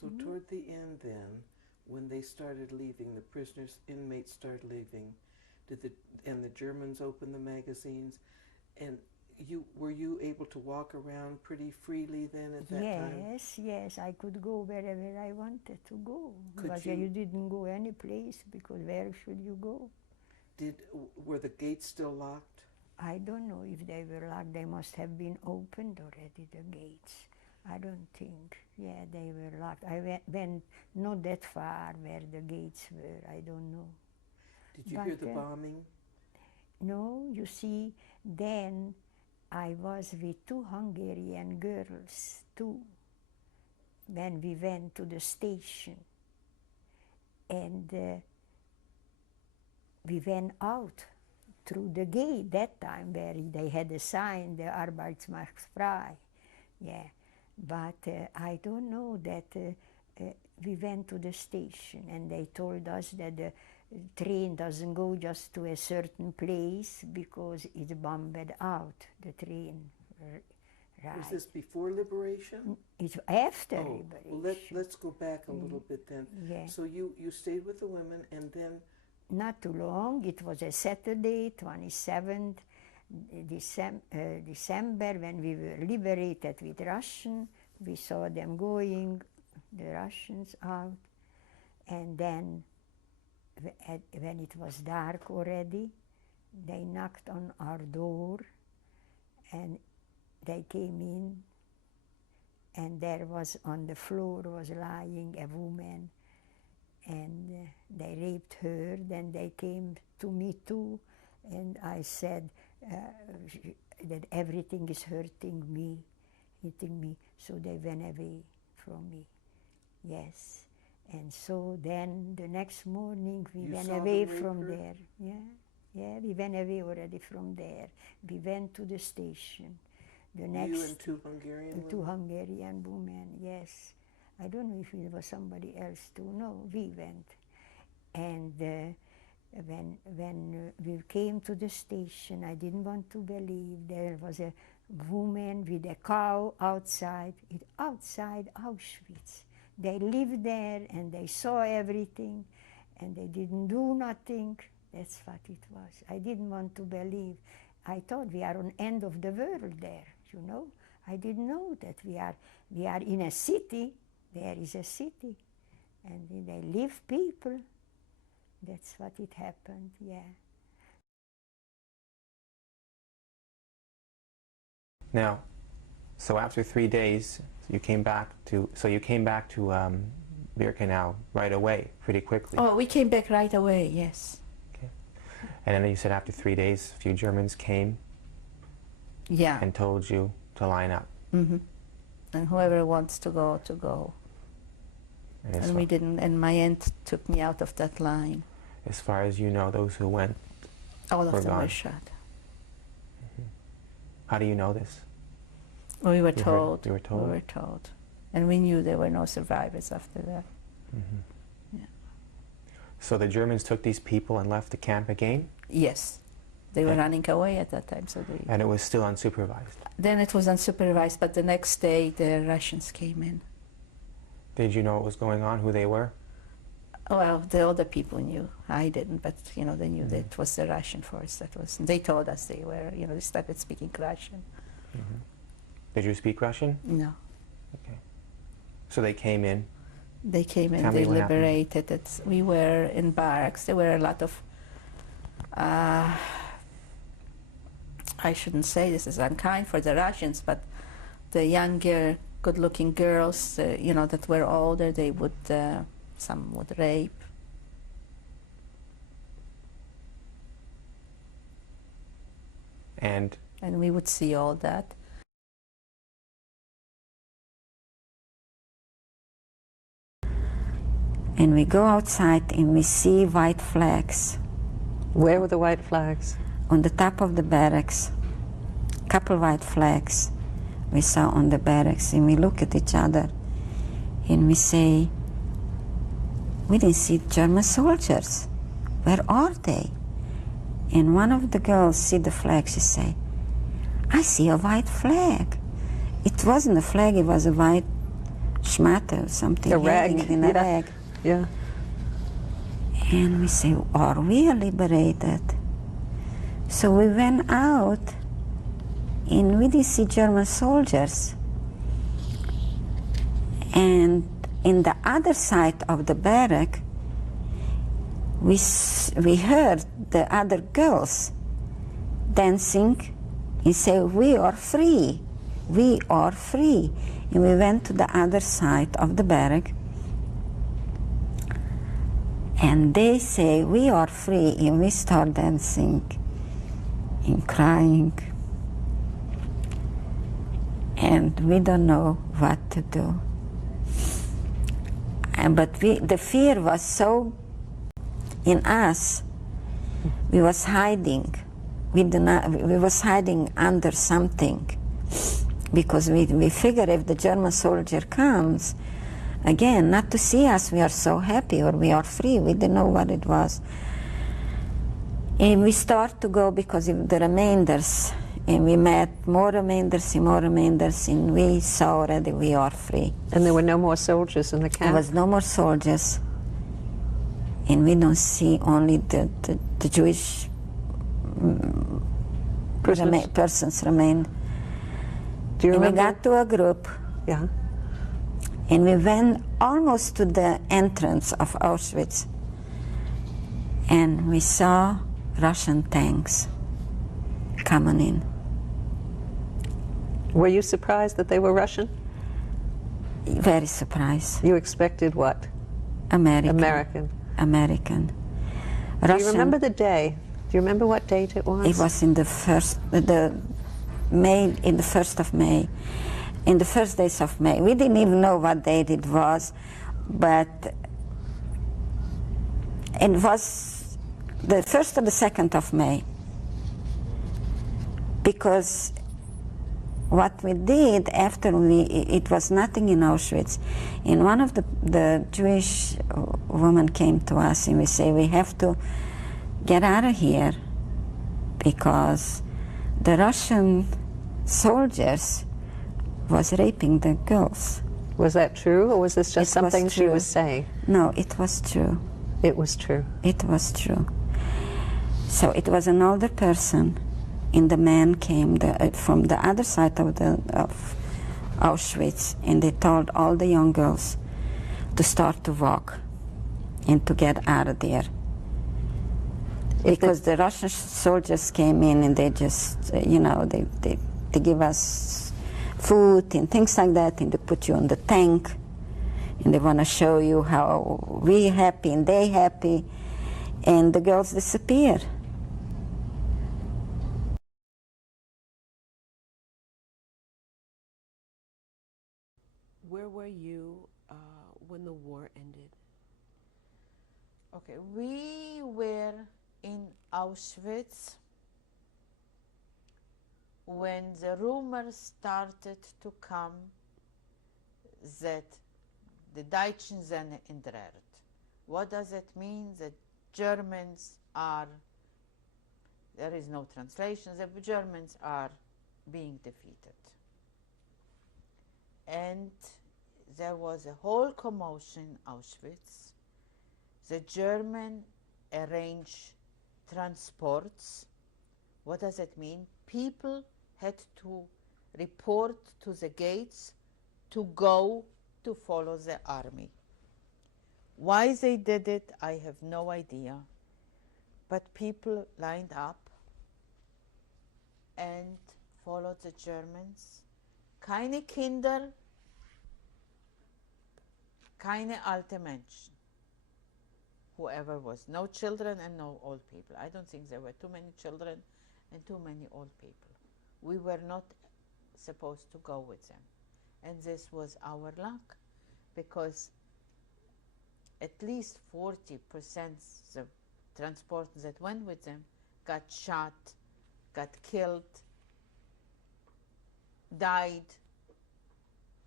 So toward the end then, when they started leaving, the prisoners, inmates started leaving, and the Germans opened the magazines, and were you able to walk around pretty freely then at that time? Yes, I could go wherever I wanted to go. But you didn't go any place, because where should you go? Were the gates still locked? I don't know if they were locked. They must have been opened already, the gates. I don't think. Yeah, they were locked. I went not that far where the gates were. I don't know. Did you hear the bombing? No, you see, then I was with 2 Hungarian girls too when we went to the station. And we went out through the gate that time where they had a sign, the Arbeitsmarktfrei. Yeah, but I don't know that we went to the station and they told us that the train doesn't go just to a certain place because it's bombed out, the train ride. Was this before liberation? It's after liberation. Well, let's go back a little bit then. Yeah. So you stayed with the women and then? Not too long. It was a Saturday, 27th December, when we were liberated with Russian. We saw them going, the Russians out. And then when it was dark already, they knocked on our door and they came in, and there was on the floor was lying a woman, and they raped her. Then they came to me too, and I said that everything is hurting me, hitting me, so they went away from me. Yes. And so then the next morning we went away from there. Yeah, we went away already from there. We went to the station. The next, you and 2 Hungarian women? 2 Hungarian women, yes. I don't know if it was somebody else too. No, we went. And when we came to the station, I didn't want to believe there was a woman with a cow outside Auschwitz. They lived there and they saw everything and they didn't do nothing. That's what it was. I didn't want to believe. I thought we are on end of the world there, you know. I didn't know that we are in a city. There is a city and they live people. That's what it happened, yeah. Now, so after 3 days, you came back to Birkenau right away, pretty quickly. Oh, we came back right away, yes. Okay. And then you said after 3 days, a few Germans came. Yeah. And told you to line up. Mm-hmm. And whoever wants to go, to go. And we didn't, and my aunt took me out of that line. As far as you know, those who went all of them gone. were shot. Mm-hmm. How do you know this? We were told. You were told? We were told. And we knew there were no survivors after that. Mm-hmm. Yeah. So the Germans took these people and left the camp again? Yes. They were running away at that time. So they. And it was still unsupervised? Then it was unsupervised, but the next day the Russians came in. Did you know what was going on, who they were? Well, the other people knew. I didn't, but you know, they knew that it was the Russian force that was. They told us they were. You know, they started speaking Russian. Mm-hmm. Did you speak Russian? No. Okay. So they came in. They came in. They liberated it. We were in barracks. There were a lot of. I shouldn't say this is unkind for the Russians, but the younger, good-looking girls, you know, that were older, they would. Some would rape. And we would see all that. And we go outside and we see white flags. Where were the white flags? On the top of the barracks. Couple white flags we saw on the barracks, and we look at each other and we say, we didn't see German soldiers. Where are they? And one of the girls see the flag, she say, I see a white flag. It wasn't a flag, it was a white schmata, something A rag, hanging in a yeah. rag. Yeah. And we say, are we liberated? So we went out and we did see German soldiers. And in the other side of the barrack, we heard the other girls dancing and say, we are free, we are free. And we went to the other side of the barrack, and they say, we are free, and we start dancing and crying. And we don't know what to do. But the fear was so in us, we was hiding. We was hiding under something, because we figure if the German soldier comes, again, not to see us, we are so happy, or we are free. We didn't know what it was. And we start to go because of the remainders, and we met more remainders, and we saw already we are free. And there were no more soldiers in the camp? There was no more soldiers, and we don't see only the Jewish persons remain. Do you and remember? we got to a group, Yeah. and we went almost to the entrance of Auschwitz, and we saw Russian tanks coming in. Were you surprised that they were Russian? Very surprised. You expected what? American. American. American. Do you remember the day? Do you remember what date it was? It was in the first of May, in the first days of May. We didn't even know what date it was, but it was the 1st or the 2nd of May. Because what we did after it was nothing in Auschwitz, and one of the Jewish women came to us and we say, we have to get out of here because the Russian soldiers was raping the girls. Was that true, or was this just something she was saying? No, it was true. It was true. It was true. So it was an older person, and the man came from the other side of Auschwitz, and they told all the young girls to start to walk and to get out of there. Because the Russian soldiers came in and they just, they give us food and things like that, and they put you on the tank, and they want to show you how we happy and they happy, and the girls disappear. Where were you when the war ended? Okay, we were in Auschwitz when the rumors started to come that the Deutschen sind entehrt. What does it mean? The Germans are, there is no translation, the Germans are being defeated. And there was a whole commotion in Auschwitz. The German arranged transports. What does it mean? People had to report to the gates to go to follow the army. Why they did it, I have no idea. But people lined up and followed the Germans. Keine Kinder, keine alte Menschen. Whoever was, no children and no old people. I don't think there were too many children and too many old people. We were not supposed to go with them. And this was our luck, because at least 40% the transport that went with them got shot, got killed, died,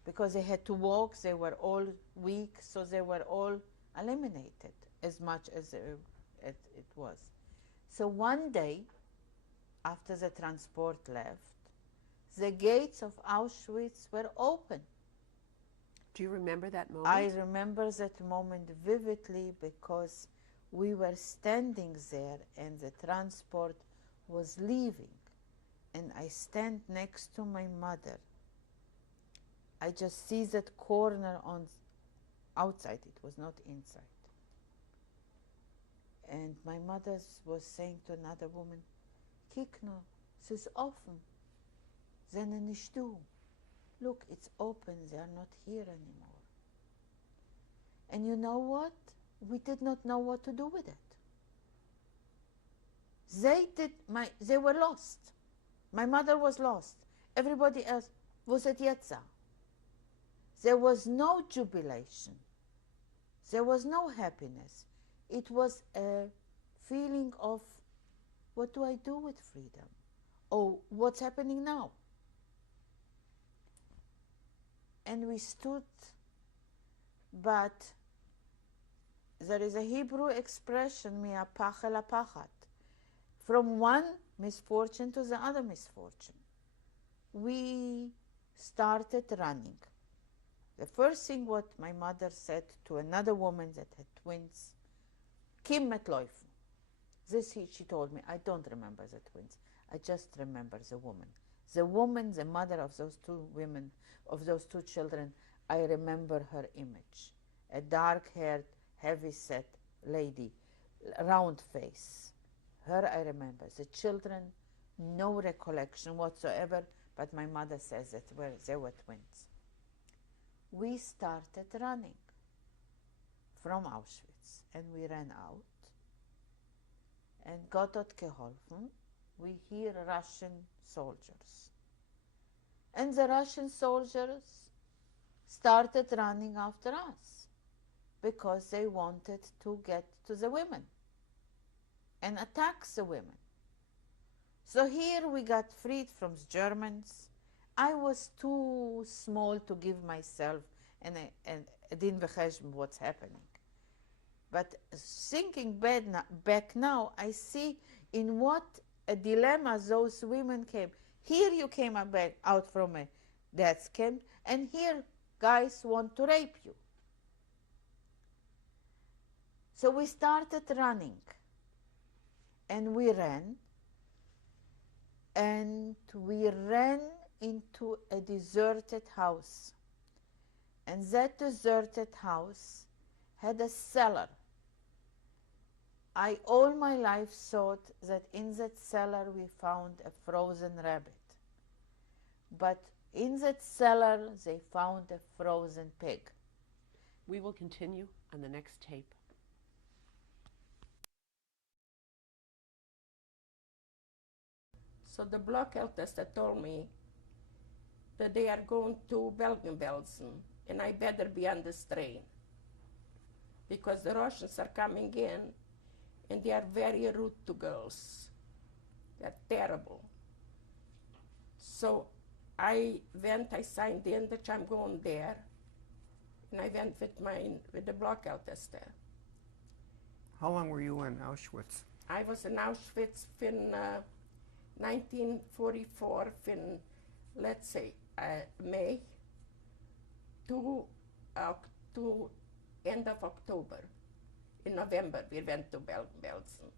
because they had to walk. They were all weak, so they were all eliminated as much as it was. So one day, after the transport left, the gates of Auschwitz were open. Do you remember that moment? I remember that moment vividly because we were standing there and the transport was leaving, and I stand next to my mother. I just see that corner on outside, it was not inside. And my mother was saying to another woman, Kikno, es ist offen. Zene nicht du. Look, it's open, they are not here anymore. And you know what? We did not know what to do with it. They were lost. My mother was lost. Everybody else was at Yetza. There was no jubilation. There was no happiness. It was a feeling of, what do I do with freedom? Oh, what's happening now? And we stood, but there is a Hebrew expression, mi'apach el apachat, from one misfortune to the other misfortune. We started running. The first thing what my mother said to another woman that had twins, Kim metloifen. She told me, I don't remember the twins. I just remember the woman. The woman, the mother of those two women, of those two children, I remember her image. A dark-haired, heavy-set lady, round face. Her I remember. The children, no recollection whatsoever, but my mother says that they were twins. We started running from Auschwitz, and we ran out. And Gott hat geholfen, we hear Russian soldiers. And the Russian soldiers started running after us because they wanted to get to the women and attack the women. So here we got freed from the Germans. I was too small to give myself a din v'cheshbon what's happening. But thinking back now, I see in what a dilemma those women came. Here you came out from a death camp, and here guys want to rape you. So we started running, and we ran into a deserted house. And that deserted house had a cellar. I all my life thought that in that cellar we found a frozen rabbit. But in that cellar they found a frozen pig. We will continue on the next tape. So the block tester told me that they are going to Bergen-Belsen, and I better be on this train because the Russians are coming in, and they are very rude to girls. They're terrible. So I signed in that I'm going there, and I went with the block tester. How long were you in Auschwitz? I was in Auschwitz in 1944, in, let's say, May to end of October. In November, we went to Bergen-Belsen.